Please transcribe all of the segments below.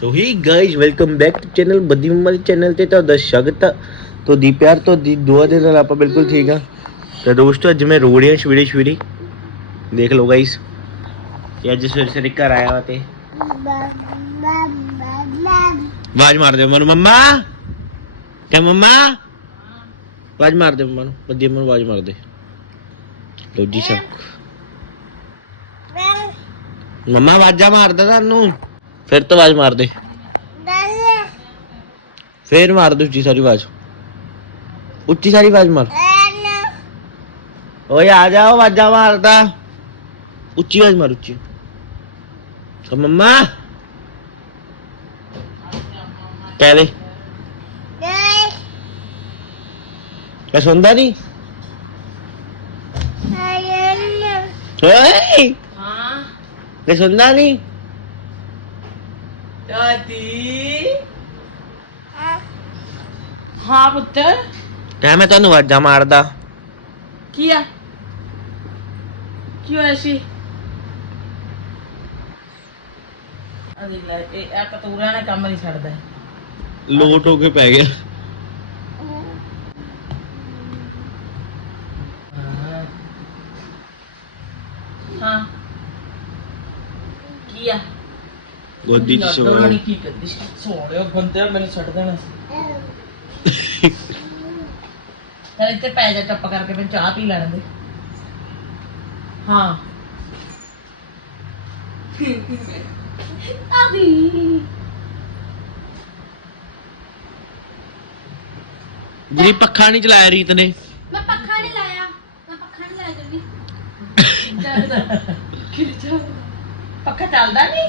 So hi guys welcome back to channel Baddi ਮੰਮਾ ਦੇ channel ਤੇ ਤੁਹਾਡਾ ਸਵਾਗਤ ਹੈ ਤੋ ਦੀ ਪਿਆਰ ਤੋਂ ਦੀ ਦੁਆ ਦੇ ਨਾਲ ਆਪਾਂ ਬਿਲਕੁਲ ਠੀਕ ਆ। ਤੇ ਦੋਸਤੋ, ਅੱਜ ਮੈਂ ਰੋੜੀਆਂ ਸ਼ਵੀੜੀ ਸ਼ਵੀੜੀ ਦੇਖ ਲਓ ਗਾਇਜ਼ ਇਹ ਅੱਜ ਸਵੇਰੇ ਸਵੇਰੇ ਘਰ ਆਇਆ ਵਾ ਤੇ। ਆਵਾਜ਼ ਮਾਰ ਦਿਓ ਮੈਨੂੰ, ਮੰਮਾ। ਕਹ ਮੰਮਾ, ਆਵਾਜ਼ ਮਾਰ ਦੇ ਮੰਮਾ ਬੱਦੀ ਮੰਮਾ ਆਵਾਜ਼ ਮਾਰ ਦੇ। ਲੋ ਜੀ ਸਭ ਮੰਮਾ, ਆਵਾਜ਼ਾਂ ਮਾਰਦਾ ਤੁਹਾਨੂੰ। ਫਿਰ ਤੋਂ ਆਵਾਜ਼ ਮਾਰ ਦੇ। ਫੇਰ ਮਾਰ ਦੇ ਉੱਚੀ ਸਾਰੀ ਆਵਾਜ਼। ਉੱਚੀ ਸਾਰੀ ਆਵਾਜ਼ ਮਾਰ। ਓਏ ਆ ਜਾਓ ਆਵਾਜ਼ਾਂ ਮਾਰਦਾ। ਉੱਚੀ ਆਵਾਜ਼ ਮਾਰ ਉੱਚੀ। ਤਾਂ ਮੰਮਾ। ਕਹਿ ਦੇ। ਇਹ ਸੁਣਦਾ ਨਹੀਂ ਓਏ। ਹਾਂ। ਇਹ ਸੁਣਦਾ ਨਹੀਂ ਦਾਦੀ। ਹਾਂ। ਪੁੱਤ। ਕਹਿ ਮੈਂ ਤੁਹਾਨੂੰ ਆਵਾਜ਼ਾਂ ਮਾਰਦਾ। ਕੀ ਆ? ਕੀ ਹੋਇਆ ਸੀ? ਅਰੇ ਲੈ ਇਹ ਆ ਕਤੂਰਿਆਂ ਨੇ ਕੰਮ ਨਹੀਂ ਛੱਡਦਾ। ਲੋਟ ਹੋ ਕੇ ਪੈ ਗਿਆ ਹਾਂ ਕੀ ਆ ਗੋਦੀ ਚ ਸੋ ਰਾਣੀ ਕੀ ਕਰਦੀ ਸੀ। ਸੋੜਿਓ ਗੰਦੇ ਮੈਨੂੰ ਛੱਡ ਦੇਣਾ ਚਲ ਇੱਥੇ ਪੈ ਜਾ ਚੁੱਪ ਕਰਕੇ ਮੈਂ ਚਾਹ ਪੀ ਲੈਣ ਦੇ। ਹਾਂ। ਆਦੀ ਜੀ ਪੱਖਾ ਨਹੀਂ ਚਲਾਇਆ ਰੀਤ ਨੇ। ਮੈਂ ਪੱਖਾ ਨਹੀਂ ਲਾਇਆ। ਮੈਂ ਪੱਖਾ ਨਹੀਂ ਲਾਇਆ ਜਲਦੀ। ਪੱਖਾ ਚੱਲਦਾ ਨਹੀਂ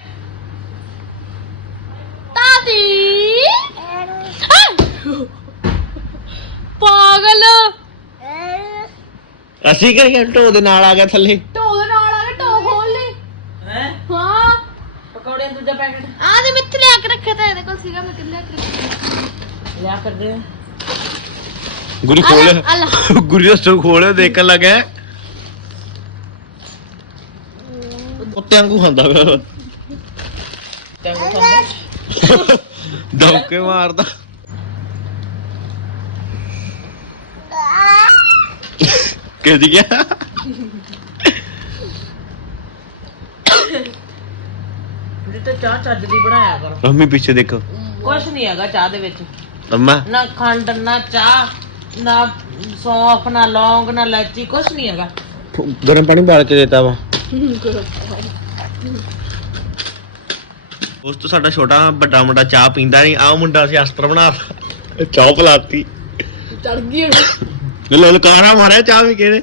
ਪਾਗਲ ਅਸੀਂ ਕਰੀਏ ਢੋ ਦੇ ਨਾਲ ਆ ਗਿਆ ਥੱਲੇ? ਢੋ ਦੇ ਨਾਲ ਆ ਕੇ ਢੋ ਖੋਲ ਲੈ ਹੈ? ਹਾਂ। ਪਕੌੜਿਆਂ ਦਾ ਦੂਜਾ ਪੈਕਟ। ਆ ਦੇ ਮੈਂ ਇੱਥੇ ਲਿਆ ਕੇ ਰੱਖਿਆ ਤਾਂ ਇਹਦੇ ਕੋਲ ਸੀਗਾ ਮੈਂ ਕਿੱਥੇ ਲਿਆ ਕੇ ਰੱਖਿਆ? ਲਿਆ ਕਰ ਦੇ ਗੁਰੀ ਆ ਲੈ, ਆ ਲੈ। ਗੁਰੀ ਦਾ ਸੋ ਖੋਲੇ ਦੇਖਣ ਲੱਗਾ ਕੁੱਤਿਆਂ ਨੂੰ ਖਾਂਦਾ ਖਾਂਦਾ। ਦੌਕੇ ਮਾਰਦਾ। ਕਿਹਦੀ ਗਿਆ ਜੇ ਤਾਂ ਚਾਹ ਚੱਜ ਦੀ ਬਣਾਇਆ ਕਰ। ਮੰਮੀ ਪਿੱਛੇ ਦੇਖੋ। ਕੁਛ ਨਹੀਂ ਹੈਗਾ ਚਾਹ ਦੇ ਵਿੱਚ। ਮੰਮਾ ਨਾ ਖੰਡ ਨਾ ਚਾਹ ਨਾ ਸੌਂਫ ਨਾ ਲੌਂਗ ਨਾ ਇਲਾਚੀ ਕੁਛ ਨਹੀਂ ਹੈਗਾ। ਗਰਮ ਪਾਣੀ ਬਾਲ ਕੇ ਦੇਤਾ ਵਾ। ਦੋਸਤੋ ਸਾਡਾ ਛੋਟਾ ਵੱਡਾ ਮੁੰਡਾ ਚਾਹ ਪੀਂਦਾ ਨਹੀਂ। ਆਹ ਮੁੰਡਾ ਸੀ ਅਸਤਰ ਬਣਾਤਾ ਚਾਹ ਪਲਾਤੀ। ਚੜ ਗਈ ਲਲਕਾਰਾ ਮਾਰਿਆ ਚਾਹ ਵੀ ਕਿਹਨੇ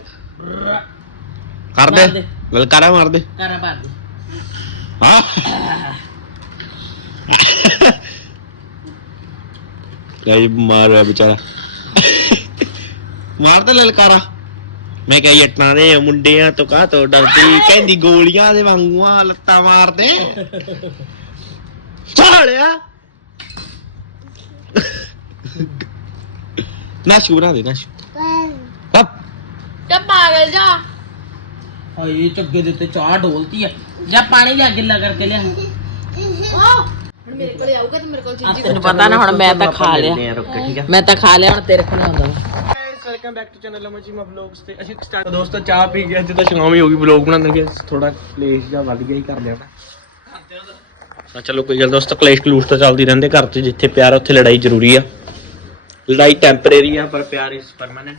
ਕਰ ਦੇ ਮਾਰ ਦੇ। ਲਲਕਾਰਾ ਮਾਰ ਦੇ ਕਾਰਾ ਬਾਦ ਹਾਂ। ਗਾਈ ਮਾਰ ਰਿਹਾ ਵਿਚਾਰਾ। ਮਾਰ ਤੇ ਲਲਕਾਰਾ। ਮੈਂ ਕਿਹਾ ਯਟਨਾ ਦੇ ਮੁੰਡਿਆਂ ਤੋਂ ਕਾਹ ਤੋਂ ਡਰਦੀ? ਕਹਿੰਦੀ ਗੋਲੀਆਂ ਦੇ ਵਾਂਗੂਆਂ ਲੱਤਾਂ ਮਾਰਦੇ। ਸਾਲਿਆ ਨਾਸ਼ੂ ਬਣਾ ਦੇ ਨਾਸ਼ੂ ਹੱਪ ਤੇ ਪਾਗਲ ਜਾ। ਹਾਏ ਚੱਗੇ ਦੇ ਉੱਤੇ ਚਾਹ ਡੋਲਤੀ ਆ। ਜਾਂ ਪਾਣੀ ਲਿਆ ਗਿੱਲਾ ਕਰਕੇ ਲਿਆ ਹੁਣ ਮੇਰੇ ਕੋਲ ਆਊਗਾ ਤੇ ਮੇਰੇ ਕੋਲ ਆ ਤੈਨੂੰ ਪਤਾ ਨਾ ਹੁਣ ਮੈਂ ਤਾਂ ਖਾ ਲਿਆ। ਮੈਂ ਤਾਂ ਖਾ ਲਿਆ ਹੁਣ ਤੇਰੇ ਕੋਲ ਆਉਂਦਾ ਵੈਲਕਮ ਬੈਕ ਟੂ ਚੈਨਲ ਅਮਰਜੀਮਾ ਵਲੌਗਸ ਤੇ ਅਸੀਂ ਸਟਾਰਟ ਦੋਸਤੋ ਚਾਹ ਪੀ ਕੇ ਅੱਜ ਤਾਂ ਸ਼ਾਮ ਹੀ ਹੋ ਗਈ ਵਲੌਗ ਬਣਾਉਣਗੇ ਥੋੜਾ ਕਲੇਸ਼ ਜਾਂ ਵੱਧ ਗਿਆ ਹੀ ਕਰ ਲੈਣਾ ਹਾਂ ਚਲੋ ਕੋਈ ਗੱਲ ਦੋਸਤੋ ਕਲੇਸ਼ ਕਲੂਸ਼ ਤਾਂ ਚੱਲਦੀ ਰਹਿੰਦੇ ਘਰ 'ਚ ਜਿੱਥੇ ਪਿਆਰ ਉੱਥੇ ਲੜਾਈ ਜ਼ਰੂਰੀ ਆ। ਲੜਾਈ ਟੈਂਪਰੇਰੀ ਆ ਪਰ ਪਿਆਰ ਇਸ ਪਰਮਾਨੈਂਟ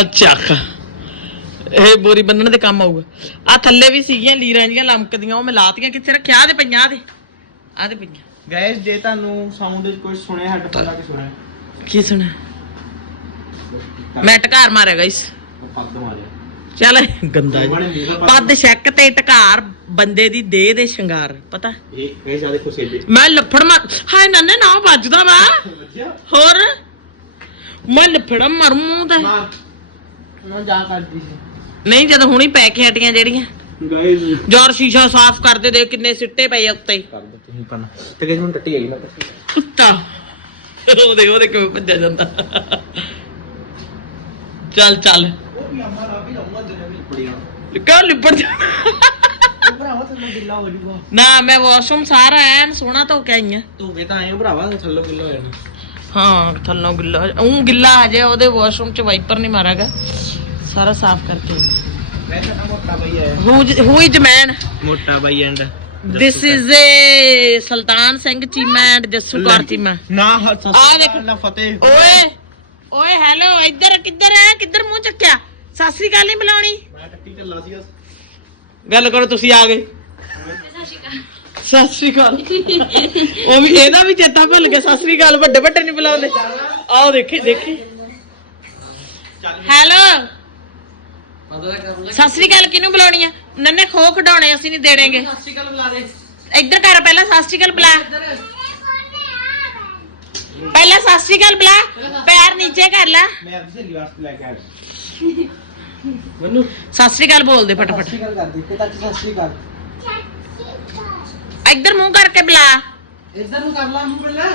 ਅੱਛਾ। ਇਹ ਬੋਰੀ ਬੰਨਣ ਦੇ ਕੰਮ ਆਊਗਾ। ਆ ਥੱਲੇ ਵੀ ਸੀਗੀਆਂ ਲੀਰਾਂ ਜੀਆਂ ਲਮਕਦੀਆਂ ਉਹ ਮੈਂ ਲਾਤੀਆਂ ਕਿੱਥੇ ਰੱਖਿਆ? ਆ ਦੇ ਪਈਆਂ ਆ ਦੇ ਆ ਦੇ ਪਈਆਂ। ਗਾਇਸ ਜੇ ਤੁਹਾਨੂੰ ਸਾਊਂਡ ਵਿੱਚ ਕੁਝ ਸੁਣਿਆ ਹੈਡਫੋਨ ਲਾ ਕੇ ਸੁਣਿਆ। ਕੀ ਸੁਣਾ ਮੈਂ ਟਕਾਰ ਮਾਰਿਆ ਗਾਇਸ ਉਹ ਪੱਗ ਮਾਰਿਆ। ਚੱਲ ਗੰਦਾ ਜੀ। ਦਾ ਪੱਦ ਸ਼ੱਕ ਤੇ ਟਕਾਰ ਬੰਦੇ ਦੀ ਦੇਹ ਦੇ ਸ਼ਿੰਗਾਰ ਪਤਾ? ਇਹ ਗਾਇਸ ਆ ਦੇਖੋ ਸੇਬੇ ਮੈਂ ਲੱਫੜ ਮਾਰ ਹਾਏ ਨੰਨੇ ਨਾ ਵੱਜਦਾ ਵਾ ਹੋਰ? ਮੈਂ ਲੱਫੜ ਮਾਰੂ ਮੂੰਹ ਤੇ। ਮਾਰ। ਨਾ ਜਾ ਕਰਦੀ ਸੀ। ਨਹੀਂ ਜਦ ਹੁਣੀ ਪੈ ਕੇ ਹਟੀਆਂ ਜਿਹੜੀਆਂ। ਗਾਇਸ ਯਾਰ ਸ਼ੀਸ਼ਾ ਸਾਫ਼ ਕਰਦੇ ਦੇ ਕਿੰਨੇ ਸਿੱਟੇ ਪਏ ਆ ਉੱਤੇ। ਕਰ ਦੋ ਤੁਸੀਂ ਪਨ। ਤੇ ਗਾਇਸ ਹੁਣ ਟੱਟੀ ਹੈਗੀ ਨਾ ਕੁੱਤਾ। ਉਹਦੇ ਉਹਦੇ ਕਿਵੇਂ ਭੱਜਿਆ ਜਾਂਦਾ? ਚੱਲ ਚੱਲ। ਉਹ ਵੀ ਅੰਮਾ ਲਾ ਵੀ ਲਾਉਂਗਾ ਦਿਨ ਵੀ ਬੜੀਆਂ ਕਿਉਂ ਲਿਪੜ ਜਾ ਭਰਾਵਾ ਥੱਲੇ ਗਿੱਲਾ ਹੋ ਜੂਗਾ ਨਾ ਮੈਂ ਵਾਸ਼ਰੂਮ ਸਾਰਾ ਐਨ ਸੋਹਣਾ ਧੋ ਕੇ ਆਈ ਆ। ਧੋਵੇ ਤਾਂ ਆਏ ਹੋ ਭਰਾਵਾ ਥੱਲੇ ਗਿੱਲਾ ਹੋ ਜਾਣਾ। ਹਾਂ ਥੱਲੋਂ ਗਿੱਲਾ ਉਹ ਗਿੱਲਾ ਆ ਜਾਏ ਉਹਦੇ ਵਾਸ਼ਰੂਮ ਚ ਵਾਈਪਰ ਨਹੀਂ ਮਾਰਾਗਾ। ਸਾਰਾ ਸਾਫ਼ ਕਰਕੇ। ਮੈਂ ਤਾਂ ਮੋਟਾ ਬਈ ਹੈ ਹੂ ਇਜ਼ ਮੈਨ। ਮੋਟਾ ਬਾਈ and this is a Sultan Singh Cheema and Jassu Kaur Cheema. ਨਾ ਆ ਦੇਖ। ਨਾ ਫਤਿਹ। ਓਏ ਓਏ ਹੈਲੋ ਇੱਧਰ ਕਿੱਧਰ ਹੈ ਕਿੱਧਰ ਮੂੰਹ ਚੱਕਿਆ? ਸਤਿ ਸ੍ਰੀ ਅਕਾਲ ਨਹੀਂ ਬੁਲਾਉਣੀ। ਮੈਂ ਟੱਟੀ ਢੱਲਾ ਸੀ ਗੱਲ ਕਰੋ ਤੁਸੀਂ ਆ ਗਏ। ਸਤਿ ਸ੍ਰੀ ਅਕਾਲ। ਉਹ ਵੀ ਇਹਦਾ ਵੀ ਚੇਤਾ ਭੁੱਲ ਗਿਆ ਸਤਿ ਸ੍ਰੀ ਅਕਾਲ ਵੱਡੇ ਵੱਡੇ ਨਹੀਂ ਬੁਲਾਉਂਦੇ। ਆਓ ਦੇਖੀ ਦੇਖੀ। ਹੈਲੋ। ਸਤਿ ਸ੍ਰੀ ਅਕਾਲ ਕਿਹਨੂੰ ਬੁਲਾਉਣੀ ਆ? ਨੰਨੇ ਖੋ ਖਡਾਉਣੇ ਅਸੀਂ ਨਹੀਂ ਦੇਣਗੇ। ਸਤਿ ਸ੍ਰੀ ਅਕਾਲ ਬੁਲਾ ਦੇ। ਇੱਧਰ ਕਰ ਪਹਿਲਾਂ ਸਤਿ ਸ੍ਰੀ ਅਕਾਲ ਬੁਲਾ। ਪਹਿਲਾਂ ਸਤਿ ਸ੍ਰੀ ਅਕਾਲ ਬੁਲਾ ਪੈਰ ਨੀਚੇ ਕਰ ਲੈ। ਮੈਂ ਆਪਣੀ ਸਹੇਲੀ ਵਾਸਤੇ ਲੈ ਕੇ ਆਇਆ ਮੈਨੂੰ ਸਤਿ ਸ੍ਰੀ ਅਕਾਲ ਬੋਲ ਦੇ ਫਟਾਫਟ। ਤੇ ਤੱਕ ਸਤਿ ਸ਼੍ਰੀ ਅਕਾਲ ਇੱਧਰ ਮੂੰਹ ਕਰਕੇ ਬੁਲਾ। ਇਧਰ ਨੂੰ ਕਰ ਲਾ ਮੂੰਹ ਪਹਿਲਾਂ।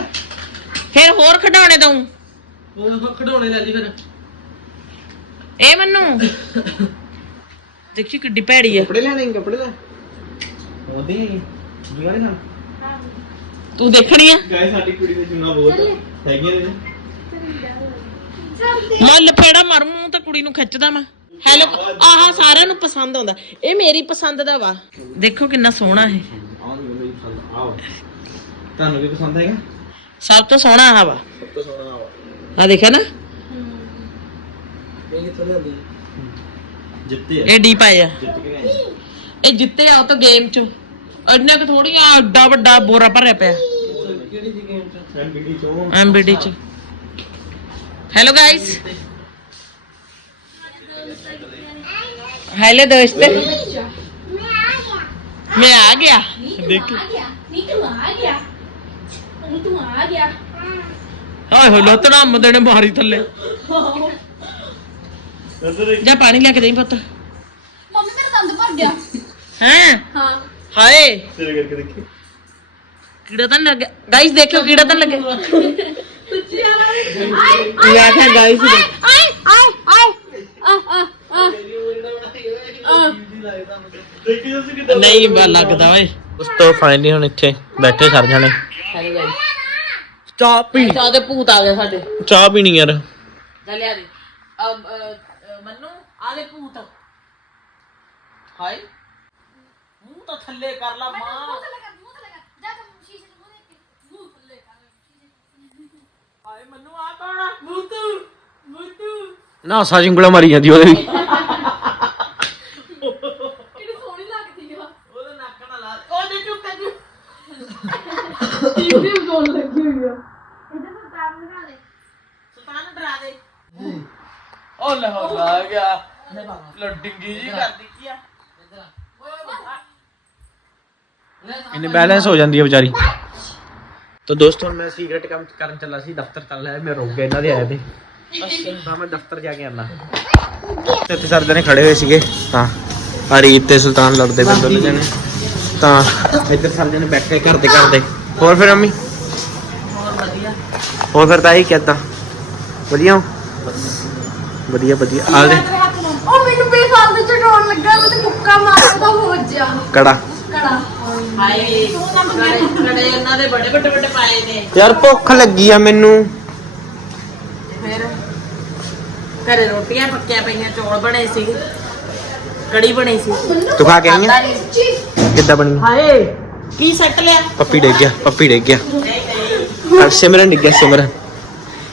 ਫਿਰ ਹੋਰ ਖਡਾਉਣੇ ਦਊ। ਉਹ ਖਡੋਣੇ ਲੈ ਲਈ ਫਿਰ। ਇਹ ਮੰਨੂ। ਦੇਖੀ ਕਿੱਡੀ ਭੈੜੀ ਆ। ਕੱਪੜੇ ਲੈਣੇ ਕੱਪੜੇ ਲੈ। ਉਹਦੇ ਜੁਗਾੜੇ ਨਾਲ। ਤੂੰ ਦੇਖਣੀ ਆ। ਗਾਇ ਸਾਡੀ ਕੁੜੀ ਦੇ ਚੁੰਨਾ ਬਹੁਤ ਹੈਗੀਆਂ ਨੇ। ਮੁੱਲ ਫੇੜਾ ਮਾਰੂ ਮੂੰਹ ਤੇ ਕੁੜੀ ਨੂੰ ਖਿੱਚਦਾ ਮੈਂ। ਹੈਲੋ ਆਹ ਸਾਰਿਆਂ ਨੂੰ ਪਸੰਦ ਆਉਂਦਾ। ਇਹ ਮੇਰੀ ਪਸੰਦ ਦਾ ਵਾ। ਦੇਖੋ ਕਿੰਨਾ ਸੋਹਣਾ ਹੈ ਆਹ ਨਹੀਂ ਮੈਨੂੰ ਪਸੰਦ ਆਓ। ਤੁਹਾਨੂੰ ਵੀ ਪਸੰਦ ਹੈਗਾ? ਸਭ ਤੋਂ ਸੋਹਣਾ ਆਹ ਵਾ। ਸਭ ਤੋਂ ਸੋਹਣਾ ਆਵਾ ਆ ਦੇਖਿਆ ਨਾ? ਇਹ ਕਿੱਥੋਂ ਲਿਆਂਦੀ? ਜਿੱਤੇ ਆ। ਇਹ ਡੀ ਪਾਇਆ ਜਿੱਤ ਕੇ ਲਿਆਂਦੀ ਇਹ ਜਿੱਤੇ ਆ ਉਹ ਤਾਂ ਗੇਮ ਚ। ਇੰਨਾ ਕਿ ਥੋੜੀਆਂ ਐਡਾ ਵੱਡਾ ਬੋਰਾ ਭਰਿਆ ਪਿਆ। ਕਿਹੜੀ ਜੀ ਗੇਮ ਚ? ਐਮਬੀਡੀ ਚੋਂ ਐਮਬੀਡੀ ਚ। ਹੈਲੋ ਗਾਇਸ ਹੈਲੋ ਦੋਸਤ। ਮੈਂ ਆ ਗਿਆ। ਦੇਖੀ ਨਹੀਂ ਤੂੰ ਆ ਗਿਆ। ਨਹੀਂ ਤੂੰ ਆ ਗਿਆ। ਹਾਏ ਹੋਏ ਲੱਤ ਨਾ ਮਦਣੇ ਮਾਰੀ ਥੱਲੇ। ਜਾ ਪਾਣੀ ਲੈ ਕੇ ਦੇਈ ਪੁੱਤ। ਮੰਮੀ ਮੇਰਾ ਦੰਦ ਭਰ ਗਿਆ। ਹੈਂ? ਹਾਂ। ਹਾਏ। ਤੇਰੇ ਕਰਕੇ ਦੇਖੀ। ਕੀੜਾ ਤਾਂ ਨੀ ਲੱਗਿਆ ਗਾਇਸ ਦੇਖਿਓ ਕੀੜਾ ਤਾਂ ਨੀ ਲੱਗਿਆ। ਸੱਚੀ ਆਈ ਮੈਂ ਆਖਿਆ ਗਾਇਸ ਆਈ ਆਈ ਆਈ ਆ ਆ ਆ ਦੇਖੀ ਤੁਸੀਂ ਕਿੱਦਾਂ ਨਹੀਂ ਬਾ ਲੱਗਦਾ ਓਏ। ਦੋਸਤੋ ਫਾਈਨਲੀ ਹੁਣ ਇੱਥੇ ਬੈਠੇ ਸਰ ਜਾਣੇ। ਹੈਲੋ ਗਾਇਸ ਚਾਹ ਪੀ ਚਾਹ ਦੇ ਭੂਤ ਆ ਗਏ ਸਾਡੇ। ਚਾਹ ਪੀਣੀ ਯਾਰ। ਜਾ। ਲਿਆ ਦੇ ਅਬ ਮੰਨੂ ਆ ਦੇ ਭੂਤ। ਹਾਏ। ਮੂੰਹ ਤਾਂ ਥੱਲੇ ਕਰ ਲਾ ਮਾਂ। ਹਾਏ ਮੰਨੂ ਆ ਕੌਣ ਆ? ਮੂਤੂ ਮੂਤੂ ਨਾ ਸਾ ਜਿੰਗਲਾ ਮਾਰੀ ਜਾਂਦੀ ਉਹਦੇ ਵੀ ਕਿਹੜੀ ਸੋਹਣੀ ਲੱਗਦੀ ਆ ਉਹਦੇ ਨੱਕ ਨਾਲ ਲਾ ਦੇ। ਉਹ ਦੇ ਚੁੱਕ ਦੇ ਟੀਵੀ ਬੋਲ ਲੱਗੀ ਹੋਈ ਆ ਇਹਦੇ ਡਰਾ ਦੇ ਉਹ ਲੈ ਹੋ ਲਾ ਗਿਆ ਲੱਡਿੰਗੀ ਜੀ ਕਰਦੀ ਕੀ ਆ ਇਹਨੇ ਬੈਲੈਂਸ ਹੋ ਜਾਂਦੀ ਹੈ ਵਿਚਾਰੀ। ਤਾਂ ਦੋਸਤੋ ਮੈਂ ਸੀਕ੍ਰੇਟ ਕੰਮ ਕਰਨ ਚੱਲਾ ਸੀ, ਦਫ਼ਤਰ ਚੱਲ ਰਿਹਾ ਮੈਂ ਰੁਕ ਗਿਆ ਇਹਨਾਂ ਦੇ ਆਏ ਤੇ। ਤਾਂ ਮੈਂ ਦਫ਼ਤਰ ਜਾ ਕੇ ਆਣਾ ਤੇ ਇੱਥੇ ਸਾਰੇ ਜਣੇ ਖੜੇ ਹੋਏ ਸੀਗੇ। ਤਾਂ ਅਰੀਬ ਤੇ ਸੁਲਤਾਨ ਲੜਦੇ ਪਏ ਦੋਨੇ ਜਣੇ। ਤਾਂ ਇੱਧਰ ਸਾਰੇ ਨੇ ਬੈਠੇ ਕਰਦੇ ਕਰਦੇ ਹੋਰ ਫਿਰ ਅੰਮੀ? ਹੋਰ ਵਧੀਆ ਹੋਰ ਫਿਰ ਤਾਈ ਕਿੱਦਾਂ ਵਧੀਆ ਹੋ? ਵਧੀਆ ਵਧੀਆ। ਆ ਦੇ। ਉਹ ਮੈਨੂੰ ਬੇਫਾਲਤੂ ਚ ਚੜਾਉਣ ਲੱਗਾ ਮੈਂ ਤੇ ਮੁੱਕਾ ਮਾਰਦਾ ਹੋ ਜਾ ਕੜਾ। ਕੜਾ। ਹਾਏ ਕੜੇ। ਕੜੇ ਇਹਨਾਂ ਦੇ ਬੜੇ ਵੱਡੇ ਵੱਡੇ ਪਾਏ ਨੇ। ਯਾਰ ਭੁੱਖ ਲੱਗੀ ਆ ਮੈਨੂੰ। ਫਿਰ ਘਰੇ ਰੋਟੀਆਂ ਪੱਕੀਆਂ ਪਈਆਂ ਚੌਲ ਬਣੇ ਸੀ। ਕੜੀ ਬਣੀ ਸੀ। ਤੂੰ ਖਾ ਕੇ ਆਈ ਆ? ਕਿੱਦਾਂ ਬਣੀ? ਹਾਏ ਕੀ ਸੱਟ ਲਿਆ? ਪੱਪੀ ਡਿੱਗ ਗਿਆ ਪੱਪੀ ਡਿੱਗ ਗਿਆ। ਅਰ ਸਿਮਰਨ ਡਿੱਗ ਗਿਆ ਸਿਮਰਨ।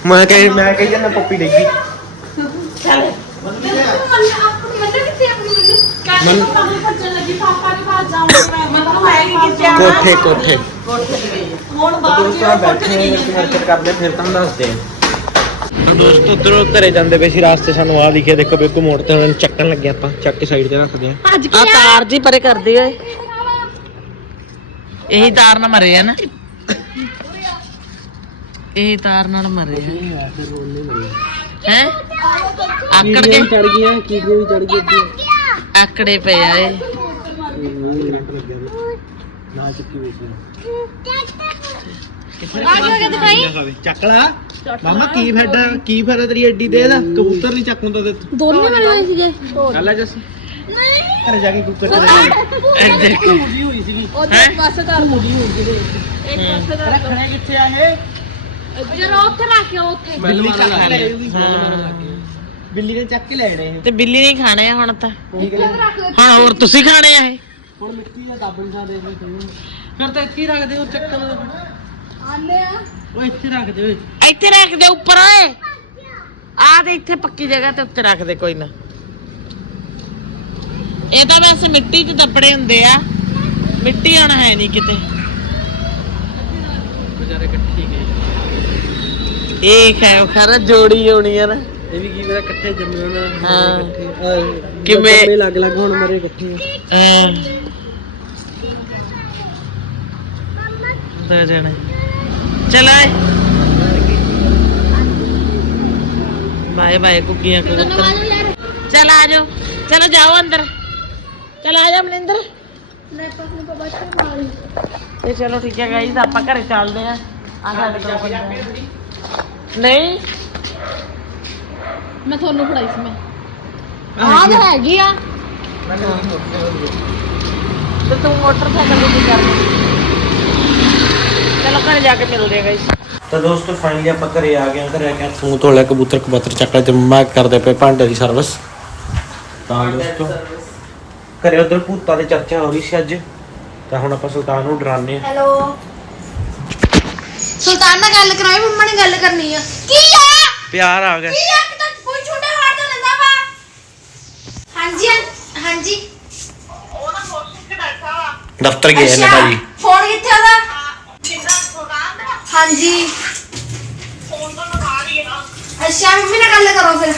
ਮੈਂ ਕਹੀ ਮੈਂ ਕਹੀ ਜਾਂਦਾ ਪੱਪੀ ਡਿੱਗ ਗਈ। ਚੱਲ। ਮਨ- ਮਤਲਬ ਹੈ ਕਿ ਕਿੱਥੇ ਆਉਣਾ? ਕੋਠੇ ਕੋਠੇ ਦੋਸਤੋ ਬੈਠੇ ਨੇ ਹਰਕਤ ਕਰਦੇ ਫਿਰ ਤੁਹਾਨੂੰ ਦੱਸਦੇ ਦੋਸਤੋ ਉਧਰੋਂ ਘਰੇ ਜਾਂਦੇ ਪਏ ਸੀ ਰਾਸਤੇ ਸਾਨੂੰ ਆ ਦਿਖਿਆ। ਦੇਖੋ ਬੇਕੂ ਮੋੜ ਤੇ ਚੱਕਣ ਲੱਗੇ ਆਪਾਂ। ਚੱਕ ਕੇ ਸਾਈਡ ਤੇ ਰੱਖਦੇ ਆ। ਆ? ਤਾਰ ਜੀ ਪਰੇ ਕਰਦੀ ਓਏ ਇਹੀ ਤਾਰ ਨਾਲ ਮਰੇ ਆ ਨਾ। ਇਹੀ ਤਾਰ ਨਾਲ ਮਰੇ ਆ। ਹੈ? ਆਕੜ ਕੇ? ਚੜ ਗਈਆਂ ਕੀੜੀਆਂ ਵੀ ਚੜ ਗਈ ਆਕੜੇ ਪਏ ਆ ਇਹ। ਨਾ ਚੱਕੀ ਵੇਚੀ ਦਿਖਾਈ ਚੱਕ ਲਾ ਮਾਮਾ ਕੀ ਫਾਇਦਾ ਕੀ ਫਾਇਦਾ ਤੇਰੀ ਐਡੀ ਦੇ ਦਾ ਕਬੂਤਰ ਨਹੀਂ ਚੱਕਣ ਦਾ ਤੇ ਦੋਨੇ ਬਣੇ ਹੋਏ ਸੀਗੇ। ਚੱਲ ਆ ਜੱਸ ਘਰੇ ਜਾ ਕੇ ਕੁੱਕਰ ਤੇ ਇਹ ਦੇਖੋ। ਉਹਦੇ ਹੈਂ? ਪਾਸੇ ਕਰ ਮੁੜੀ ਹੋਈ ਸੀਗੀ। ਇੱਕ ਪਾਸੇ ਕਰ ਰੱਖਣੇ ਕਿੱਥੇ ਆ ਇਹ? ਜਦੋਂ ਉੱਥੇ ਰੱਖ ਕੇ ਉੱਥੇ। ਬਿੱਲੀ ਚੱਕ ਲੈ ਹਾਂ। ਬਿੱਲੀ ਨੇ ਚੱਕ ਕੇ ਲੈ ਜਾਣੇ ਤੇ ਬਿੱਲੀ ਨਹੀਂ ਖਾਣੇ ਆ ਹੁਣ ਤਾਂ। ਰੱਖ ਦੇ ਹੁਣ ਹੋਰ ਤੁਸੀਂ ਖਾਣੇ ਆ ਇਹ? ਹੁਣ ਮਿੱਟੀ ਦਾ ਦੱਬ ਨਹੀਂ ਸਕਦੇ ਫਿਰ ਤਾਂ ਇੱਥੇ ਹੀ ਰੱਖਦੇ ਉਹ ਚੱਕਣ ਆਨੇ ਆ। ਉਹ ਇੱਥੇ ਰੱਖ ਦੇ ਇੱਥੇ ਰੱਖ ਦੇ ਉੱਪਰ ਓਏ। ਆ ਤੇ ਇੱਥੇ ਪੱਕੀ ਜਗ੍ਹਾ ਤੇ ਉੱਤੇ ਰੱਖ ਦੇ ਕੋਈ ਨਾ। ਇਹ ਤਾਂ ਵੈਸੇ ਮਿੱਟੀ 'ਚ ਦੱਬੜੇ ਹੁੰਦੇ ਆ। ਮਿੱਟੀ ਹੁਣ ਹੈ ਨਹੀਂ ਕਿਤੇ। ਵਿਚਾਰੇ ਇਕੱਠੇ ਗਏ। ਇਹ ਖੈ ਖਰਾ ਜੋੜੀ ਹੋਣੀ ਆ ਨਾ। ਇਹ ਵੀ ਕੀ ਪਤਾ ਇਕੱਠੇ ਜੰਮੇ ਹੋਣ ਹਾਂ। ਇਕੱਠੇ। ਕਿਵੇਂ- ਲੱਗ ਲੱਗ ਹੁਣ ਮਰੇ ਇਕੱਠੇ। ਅਹ ਦੋ ਜਣੇ। ਚਲੋ ਬਾਏ ਬਾਏ ਕੁੱਕੀਆਂ ਕਬੂਤਰ ਚਲ ਆ ਜਾਓ। ਚਲੋ ਜਾਓ ਅੰਦਰ। ਚਲ ਆ ਜਾ ਮਨਿੰਦਰ। ਲੈ ਪਾਸ ਨੂੰ ਬੱਚੇ ਮਾਰੀ ਤੇ ਚਲੋ ਠੀਕ ਹੈ ਗਾਈਜ਼ ਆਪਾਂ ਘਰੇ ਚੱਲਦੇ ਆ ਆ ਸਾਡੇ ਕੋਲ ਹੈ। ਨਹੀਂ। ਮੈਂ ਤੁਹਾਨੂੰ ਫੜਾਈ ਸੀ ਮੈਂ। ਆਹ ਤਾਂ ਹੈਗੀ ਆ। ਤੇ ਤੂੰ ਮੋਟਰਸਾਈਕਲ ਤੇ ਕੀ ਕਰਦੀ ਚਲੋ ਘਰੇ ਜਾ ਕੇ ਮਿਲਦੇ ਆ ਗਾਈਜ਼ ਤਾਂ ਦੋਸਤੋ ਫਾਈਨਲੀ ਆਪਾਂ ਘਰੇ ਆ ਗਏ ਹਾਂ। ਘਰੇ ਆ ਕੇ ਤੂੰ ਧੋ ਲਿਆ ਕਬੂਤਰ ਕਬੂਤਰ ਚੱਕ ਲਿਆ ਤੇ ਮੈਂ ਕਰਦੇ ਪਏ ਭਾਂਡੇ ਦੀ ਸਰਵਿਸ ਤਾਂ ਦੋਸਤੋ ਘਰੇ ਉਧਰ ਭੂਤਾਂ ਦੀ ਚਰਚਾ ਹੋ ਰਹੀ ਸੀ ਅੱਜ। ਤਾਂ ਹੁਣ ਆਪਾਂ ਸੁਲਤਾਨ ਨੂੰ ਡਰਾਣੇ ਆ ਹੈਲੋ। ਸੁਲਤਾਨ ਨਾਲ ਗੱਲ ਕਰਾਏ ਮੰਮਾ ਨੇ ਗੱਲ ਕਰਨੀ ਆ। ਕੀ ਆ? ਪਿਆਰ ਆ ਗਿਆ। ਕੀ ਆ? ਕਿ ਤਾਂ ਕੋਈ ਛੋਟੇ ਵਾਰ ਤਾਂ ਲੈਂਦਾ ਵਾ। ਹਾਂਜੀ ਹਾਂ- ਹਾਂਜੀ। ਦਫ਼ਤਰ ਗਏ ਨੇ ਭਾਜੀ। ਫੋਨ ਕਿੱਥੇ ਉਹਦਾ? ਹਾਂਜੀ। ਅੱਛਾ ਮੰਮੀ ਨਾਲ ਗੱਲ ਕਰੋ ਫਿਰ।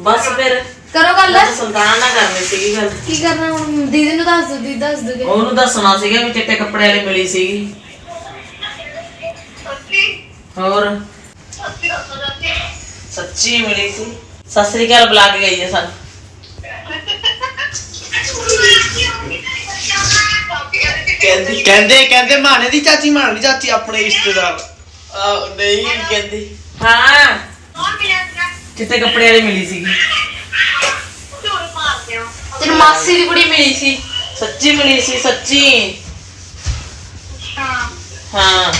ਬਸ ਫਿਰ। ਕਰੋ ਗੱਲ। ਮੈਂ ਤਾਂ ਨਾਲ ਕਰਨੀ ਸੀਗੀ ਗੱਲ। ਕੀ ਕਰਨਾ ਹੁਣ? ਦੀਦੀ ਨੂੰ ਦੱਸ ਦੋ ਦੀਦੀ ਦੱਸ ਦੋਗੇ। ਉਹਨੂੰ ਦੱਸਣਾ ਸੀਗਾ ਵੀ ਚਿੱਟੇ ਕੱਪੜੇ ਵਾਲੀ ਮਿਲੀ ਸੀਗੀ। ਹੋਰ? ਸੱਚੀ ਮਿਲੀ ਸੀ। ਸਤਿ ਸ੍ਰੀ ਅਕਾਲ ਬੁਲਾ ਕੇ ਗਈ ਹੈ ਸਾਨੂੰ। ਕਹਿੰਦੀ ਕਹਿੰਦੇ ਕਹਿੰਦੇ ਮਾਣੇ ਦੀ ਚਾਚੀ ਮਾਣੇ ਦੀ ਚਾਚੀ ਆਪਣੇ ਰਿਸ਼ਤੇਦਾਰ। ਆ ਨਹੀਂ ਕਹਿੰਦੀ। ਹਾਂ। ਚਿੱਟੇ ਕੱਪੜੇ ਵਾਲੀ ਮਿਲੀ ਸੀਗੀ। ਤੇਰੀ ਮਾਸੀ ਦੀ ਕੁੜੀ ਮਿਲੀ ਸੀ। ਸੱਚੀ ਮਿਲੀ ਸੀ ਸੱਚੀ। ਹਾਂ।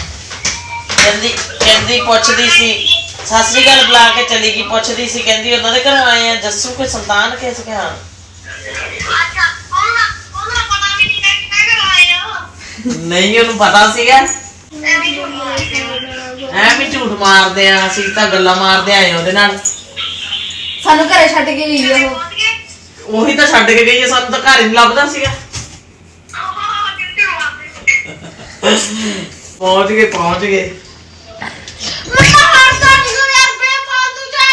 ਕਹਿੰਦੀ ਕਹਿੰਦੀ ਪੁੱਛਦੀ ਸੀ ਸਤਿ ਸ੍ਰੀ ਅਕਾਲ ਬੁਲਾ ਕੇ ਚਲੀ ਗਈ। ਪੁੱਛਦੀ ਸੀ ਕਹਿੰਦੀ ਉਹਨਾਂ ਦੇ ਘਰੋਂ ਆਏ ਆ ਜੱਸੂ ਕੋਈ ਸੰਤਾਨ ਕਿਸ ਕੇ ਹਾਂ ਨਹੀਂ ਉਹਨੂੰ ਪਤਾ ਸੀਗਾ। ਐਵੇਂ ਝੂਠ ਮਾਰਦੇ ਆ। ਅਸੀਂ ਤਾਂ ਗੱਲਾਂ ਮਾਰਦੇ ਆਏ ਉਹਦੇ ਨਾਲ। ਸਾਨੂੰ ਘਰੇ ਛੱਡ ਕੇ ਗਈ ਉਹ। ਉਹੀ ਤਾਂ ਛੱਡ ਕੇ ਗਈ ਹੈ ਸਾਨੂੰ ਤਾਂ ਘਰ ਹੀ ਨੀ ਲੱਭਦਾ ਸੀਗਾ। ਪਹੁੰਚ ਗਏ ਪਹੁੰਚ ਗਏ। ਮੰਮਾ ਹਰਦਾ ਨਹੀਂ ਯਾਰ ਬੇਫਾਲਤੂ ਜਾ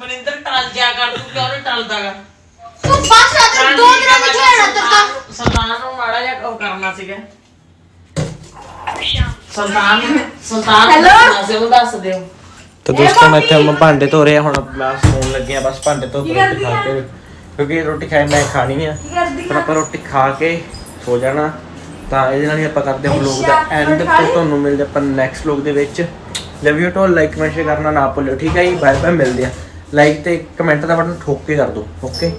ਮਨਿੰਦਰ ਟਲ ਜਾ ਕਰ ਤੂੰ ਕਿਉਂ ਨਹੀਂ ਟਲਦਾਗਾ ਤੂੰ ਬਸ ਰਾਤ ਦੋ ਦਿਨਾਂ ਵਿੱਚ ਹੋਣਾ ਤੱਕ ਸੰਤਾਨ ਨੂੰ ਮਾੜਾ ਜਿਹਾ ਉਹ ਕਰਨਾ ਸੀਗਾ। ਸੰਤਾਨ ਸੰਤਾਨ Hello? ਦੱਸਣਾ ਸੀ ਉਹਨੂੰ ਦੱਸ ਦਿਓ। ਤਾਂ ਦੋਸਤੋ ਮੈਂ ਇੱਥੇ ਮੈਂ ਭਾਂਡੇ ਧੋ ਰਿਹਾ ਹੁਣ ਮੈਂ ਸੌਣ ਲੱਗੇ ਆ ਬਸ ਭਾਂਡੇ ਧੋ ਕੇ ਰੋਟੀ ਖਾ ਕੇ। ਕਿਉਂਕਿ ਰੋਟੀ ਖਾਈ ਮੈਂ ਖਾਣੀ ਆ। ਹੁਣ ਆਪਾਂ ਰੋਟੀ ਖਾ ਕੇ ਸੋ ਜਾਣਾ। ਤਾਂ ਇਹਦੇ ਨਾਲ ਹੀ ਆਪਾਂ ਕਰਦੇ ਹਾਂ ਵਲੌਗ ਦਾ ਐਂਡ ਲਈ? ਤੁਹਾਨੂੰ ਮਿਲਦੇ ਆਪਾਂ ਨੈਕਸਟ ਵਲੌਗ ਦੇ ਵਿੱਚ। Love you too like comment share ਕਰਨਾ ਨਾ ਭੁੱਲਿਓ ਠੀਕ ਹੈ ਜੀ? ਬਾਏ ਬਾਏ ਮਿਲਦੇ ਆ ਲਾਈਕ ਤੇ ਕਮੈਂਟ ਦਾ ਬਟਨ ਠੋਕ ਕੇ ਕਰ ਦਿਓ ਓਕੇ